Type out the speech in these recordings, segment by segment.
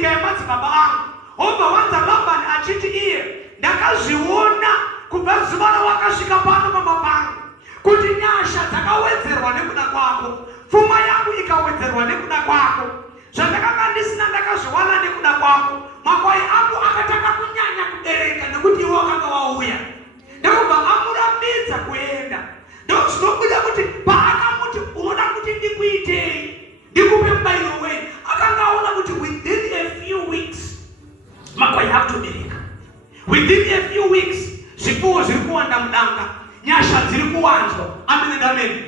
munyika yemadzibaba angu. Obva wanza Labani achiti iye ndakazviona kubva zuva rawakasvika pano mama pangu kuti nyasha dzakawedzerwa nekuda kwako, pfuma yangu ikawedzerwa nekuda kwako, zvandakanga ndisina ndakazviwana nekuda kwako, makwai angu akatanga kunyanya kubereka nekuti iwe wakanga wauya. Ndakubva amurambidza kuenda. Ndozvinobuda kuti paakamuti unoda kuti ndikuitei, ndikupe mubairo wenyu, akanga aona kuti within a few weeks makwai akutobereka. Within a few weeks zvipfuwo zviri kuwanda mudanga, nyasha dziri kuwanzwa. Amen and amen.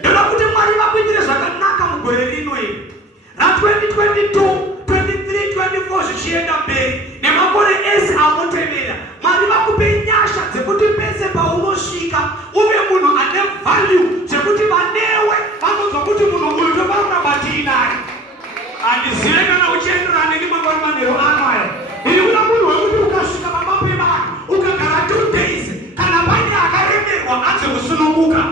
Ndoda kuti Mwari vakuitire zvakanaka mugore rino iri ra2022, 23, 24 zvichienda mberi nemakore ese amotevera. Mwari vakupe nyasha dzekuti pese paunosvika uve munhu ane value, zvekuti vanewe vanonzwa kuti munhu uyu tovaunabati naye. Handizive kana uchienderana nemangwani manheru ano aya. Iri kuda munhu wekuti ukasvika pamba pevanhu ukagara 2 days, kana pane akaremerwa anze kusununguka,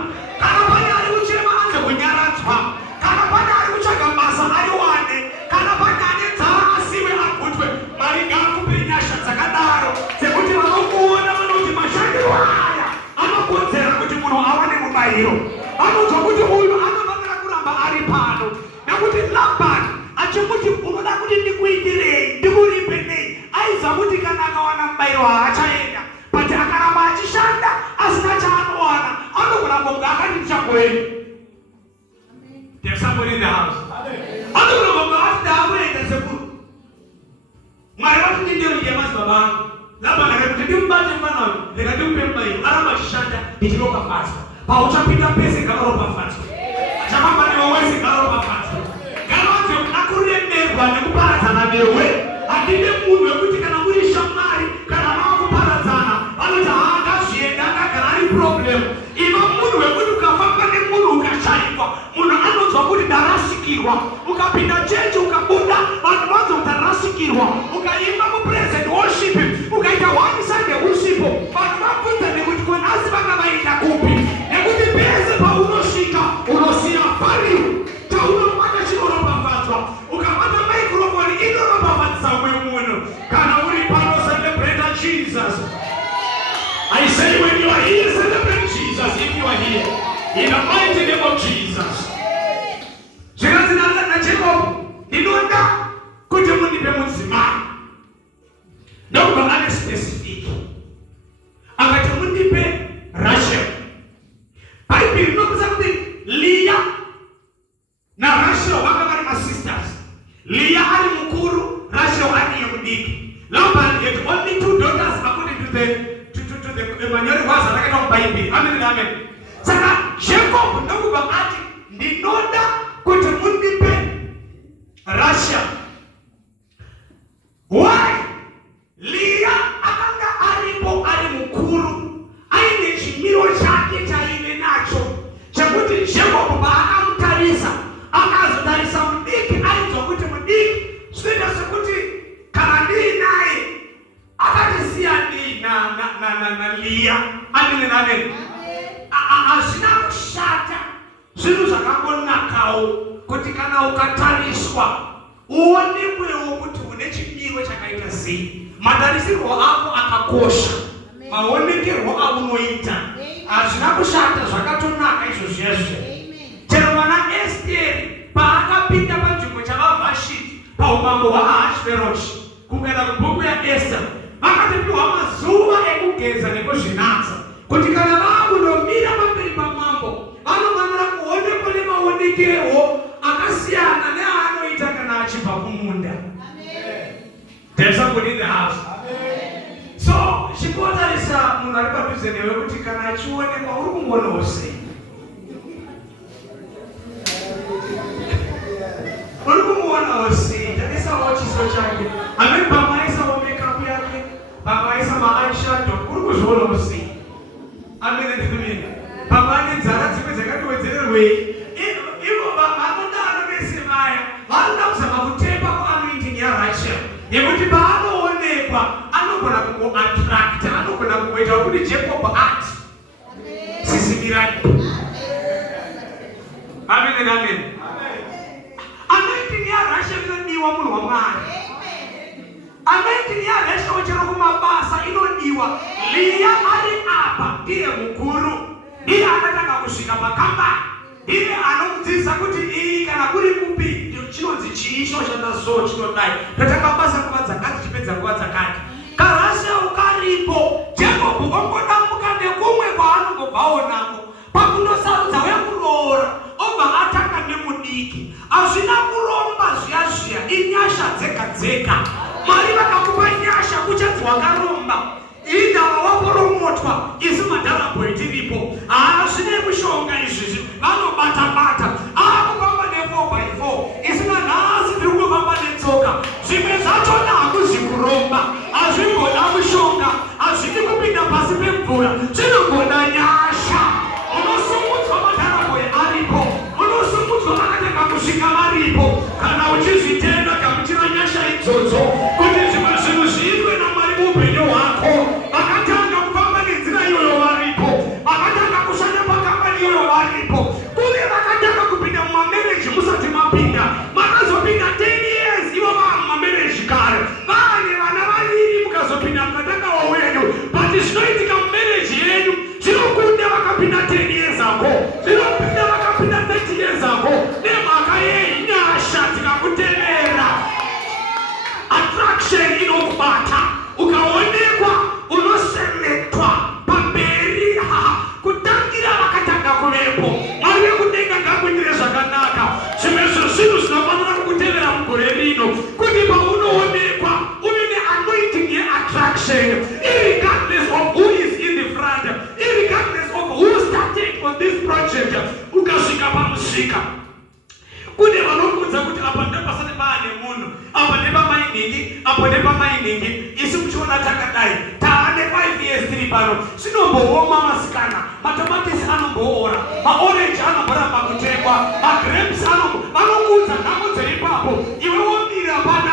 kana pane ari kuchema anze kunyaradzwa, kana pane ari kutsvaga basa ariwane, kana pane ane nzara asiwe agutwe. Mwari ngaakupe nyasha dzakadaro dzekuti vanokuona vanoti mashandiro aya anokonzera kuti munhu awane mubayiro. Anonzwa kuti uyu anofanira kuramba ari pano, nekuti Labani achimuti unoda kuti ndikuitirei, ndikuripe nei, aiza kuti kana akawana mubayiro haachaenda. But akaramba achishanda asina chaanowana, anogona kunge akati ndichagoenda. There's somebody in the house. Anogona kunge ati ndaakuenda sekuru. Mwari vati ndindeuje madzibaba angu. Labani akati kuti ndimubate mwana uyu, ndikatimupe mubayiro, aramba achishanda ndichiropafadzwa. Pauchapinda pese ngavaropafadzwa. Achafamba newe wese ngavaropafadzwa. Ngavaanze akuremerwa nekuparadzana newe. Handine munhu wekuti kana muri shamwari kana mavakuparadzana vanoti haangazvienda akagara ari problem. Iva munhu wekuti ukafamba nemunhu ukashaikwa, munhu anonzwa kuti ndarasikirwa. Ukapinda chechi ukabuda vanhu vanonzwa kuti ndarasikirwa. Ukaimba mupresent worship ukaita one Sunday worship, vanhu vabvunza nekuti konasi vanga vaenda kupi, nekuti pese paunosvika unosiya value. Taunobata chinoropafadzwa, ukabata microphone inoropafadzisa umwe munhu. Kana uri pano celebrate Jesus. I say when you are here, celebrate Jesus. If you are here, in the mighty name of Jesus. Zvikazinanga naJacob, ndinoda kuti mundipe mudzimai. Ndokubva ane specific. Akati mundipe Rachel. Bhaibheri rinobvisa kuti Leah na Rachel vanga vari masisters. Leah ari mukuru, Rachel ari mudiki. Laban had only 2 daughters according to the manual was rakaita mubhaibheri. Amen and amen. Saka Jacob ndokubva ati ndinoda kuti mundipe Rachel. Why? Leah akanga aripo ari mukuru, aine chimiro chake chaive nacho chekuti Jacob paakamutarisa akazotarisa mudiki, ainzwa kuti mudiki zvinoita sekuti kana ndiri naye akatisiya na Leah. Amen and amen. Hazvina kushata, zvinhu zvakangonakawo kuti kana ukatariswa uonekwewo kuti une chimiro chakaita sei. Matarisirwo ako akakosha, maonekerwo aunoita hazvina kushata, zvakatonaka izvozvizvo. Chero mwana Esteri paakapinda panzvimbo chavavhashiti paumambo hwaAhasueroshi, kuenda kubhuku yaEsther, vakatopiwa mazuva ekugeza nekuzvinatsa kuti kana vakundomira pamberi pamambo vanofanira kuonekwa nemaonekerwo akasiyana neaanoita kana achibva kumunda. There's somebody in the house. So chipotarisa munhu ari padhuze newe kuti kana achionekwa uri kumbonawo sei, uri kumuonawo sei. Tarisawo chiso chake. Ameni pamwe aisawo makeup yake, pamwe aisa maeyeshadow, uri kuzvionawo sei. Amen and amen. Pamwe ane nzara dzimwe dzakatowedzererwei. Ivo vanodaro vese vaya vanoda kuzama kutepa kuanointing yaRachel, nekuti paanoonekwa anogona kungoattract, anogona kungoita kuti Jacob ati sisimirani. Amen and amen. Anointing yaRachel inodiwa munhu waMwari. anointing yaresha uchero kumabasa inodiwa. Liya ari apa ndiye mukuru. Ndiye anataka kusvika pakamba. Ndiye anomudzidzisa kuti iyi kana kuri kupi chinonzi chiisho chanazo chinodai. Tataka basa nguva dzakati chipedza nguva dzakati. Karasha ukaripo Jacob ongodamuka nekumwe kwaanongobvaonako. Pakundosarudza wekuroora obva atanga nemudiki. Hazvina kuromba zviya inyasha dzega. Mwari vakakupa nyasha kuchanzi wakaromba. Indava waporomotwa isi madharabho etiripo. Hazvine mushonga izvizvi vanobata. Akufamba ne4x4 isina nhasi tiri kufamba netsoka. Zvimwe zvachona hakuzi kuromba. Hazvingoda mushonga. Hazvidi kupinda pasi pemvura. Zvinongoda nyasha. Unosumudzwa madharabho aripo. Unosumudzwa vakatanga kusvika varipo. Kana uchizvitenda gamuchira nyasha idzodzo kuti zvimwe zvinhu zviitwe naMwari muupenyu hwako. Vakatanga kufamba nenzira iyoyo varipo. Vakatanga kushanda pakambani iyoyo varipo. Kune vakatanga kupinda mumamereji musati mapinda. Makazopinda 10 years ivo vaa mumamereji kare. Vaane vana vaviri mukazopinda mukatanga wawenyu. But zvinoitika mumereji yenyu zvinokunda vakapinda 10 years ago. Zvinopinda vakapinda 30 years ago. Nemhaka yenyasha dzikakuteverera. Attraction inokubata. Ukaonekwa unosemetwa pamberi kutangira vakatanga kuvepo. Mwari wekudenga ngakuitire zvakanaka. Zvimwe zvinhu zvinofanira kukutevera mugore rino kuti paunoonekwa uve neanointing yeattraction, irregardless of who is in the front, irregardless of who started on this project. Ukasvika pamusvika kune vanokudza kuti apa ndepasati paane munhu, apa ndepamainingi, apo ndepamainingi. Isi muchiona takadai taane 5 years tiri pano. Zvinombooma masikana, matomatisi anomboora, maorenji anomboramba kutekwa, magrapes vanokudza nhamo dzeipapo. Iwe womira pana